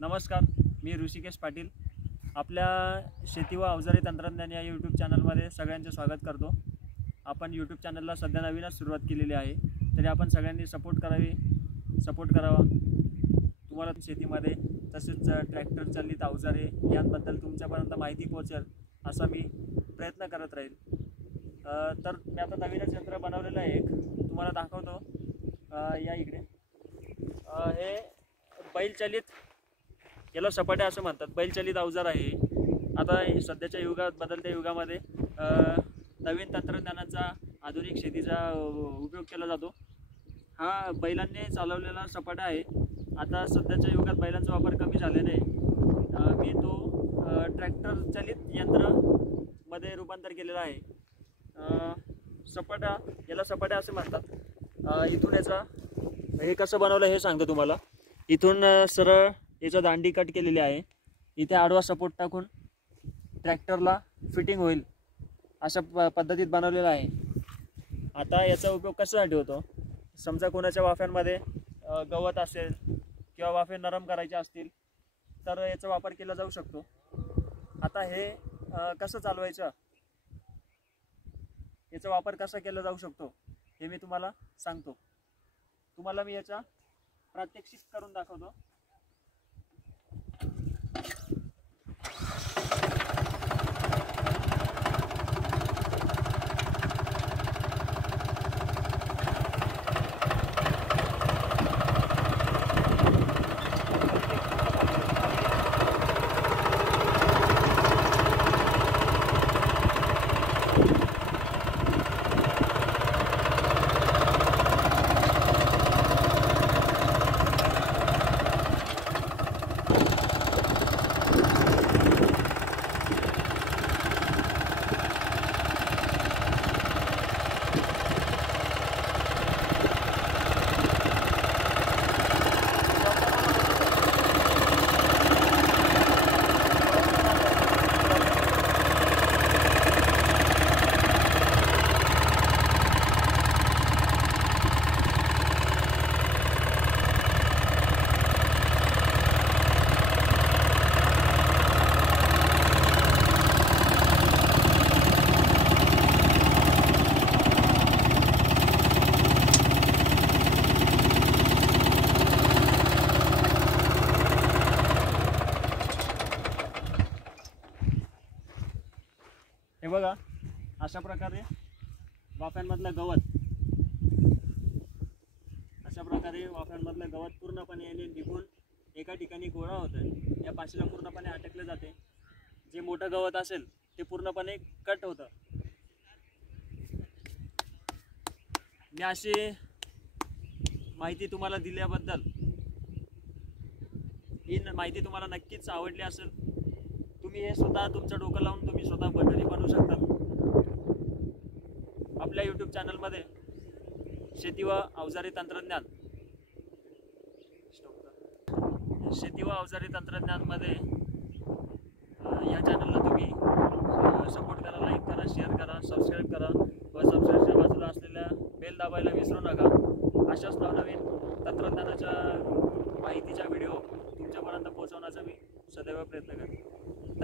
नमस्कार, मी ऋषिकेश पाटील. आपल्या शेती व अवजारे तंत्रज्ञान या यूट्यूब चॅनलमध्ये सगळ्यांचे स्वागत करतो. आपण यूट्यूब चॅनलला सध्या नवीनच सुरुवात केलेली आहे, तरी आपण सगळ्यांनी सपोर्ट करावा. तुम्हाला शेतीमध्ये तसेच ट्रॅक्टर चालित अवजारे यांबद्दल तुमच्यापर्यंत माहिती पोहोचेल असा मी प्रयत्न करत राहील. तर मी आता नवीनच यंत्र बनवलेलं आहे, एक तुम्हाला दाखवतो. या इकडे हे बैलचालित, याला सपाट्या असं म्हणतात, बैलचालित अवजार आहे. आता सध्याच्या युगात, बदलत्या युगामध्ये नवीन तंत्रज्ञानाचा, आधुनिक शेतीचा उपयोग केला जातो. हा बैलांनी चालवलेला सपाटा आहे. आता सध्याच्या युगात बैलांचा वापर कमी झालेला आहे. मी तो ट्रॅक्टर चालित यंत्रामध्ये रूपांतर केलेला आहे. सपाटा, याला सपाट्या असे म्हणतात. इथून याचा हे कसं बनवलं हे सांगतो तुम्हाला. इथून सरळ याचा दांडी कट केलेली आहे. इथे आडवा सपोर्ट टाकून ट्रॅक्टरला फिटिंग होईल अशा पद्धतीत बनवलेला आहे. आता याचा उपयोग कशासाठी होतो, समजा कोणाच्या वाफ्यांमध्ये गवत असेल किंवा वाफे नरम करायचे असतील तर याचा वापर केला जाऊ शकतो. आता हे कसं चालवायचं, याचा वापर कसा केला जाऊ शकतो हे मी तुम्हाला सांगतो. तुम्हाला मी याचा प्रात्यक्षिक करून दाखवतो. हे बघा, अशा प्रकारे वाफ्यांमधलं गवत पूर्णपणे निघून एका ठिकाणी गोळा होतं. या पाशीला पूर्णपणे अटकले जाते. जे मोठं गवत असेल ते पूर्णपणे कट होतं. मी अशी माहिती तुम्हाला दिल्याबद्दल, ही माहिती तुम्हाला नक्कीच आवडली असेल. तुम्ही हे स्वतः तुमचं डोकं लावून तुम्ही स्वतः बटरी बनवू शकता. आपल्या यूट्यूब चॅनलमध्ये शेती व अवजारे तंत्रज्ञानमध्ये या चॅनलला तुम्ही सपोर्ट करा, लाईक करा, शेअर करा, सबस्क्राईब करा व सबस्क्राईबच्या बाजूला असलेल्या बेल दाबायला विसरू नका. अशाच नवनवीन तंत्रज्ञानाच्या माहितीच्या व्हिडिओ तुमच्यापर्यंत पोहोचवण्याचा मी सदैव प्रयत्न करेन.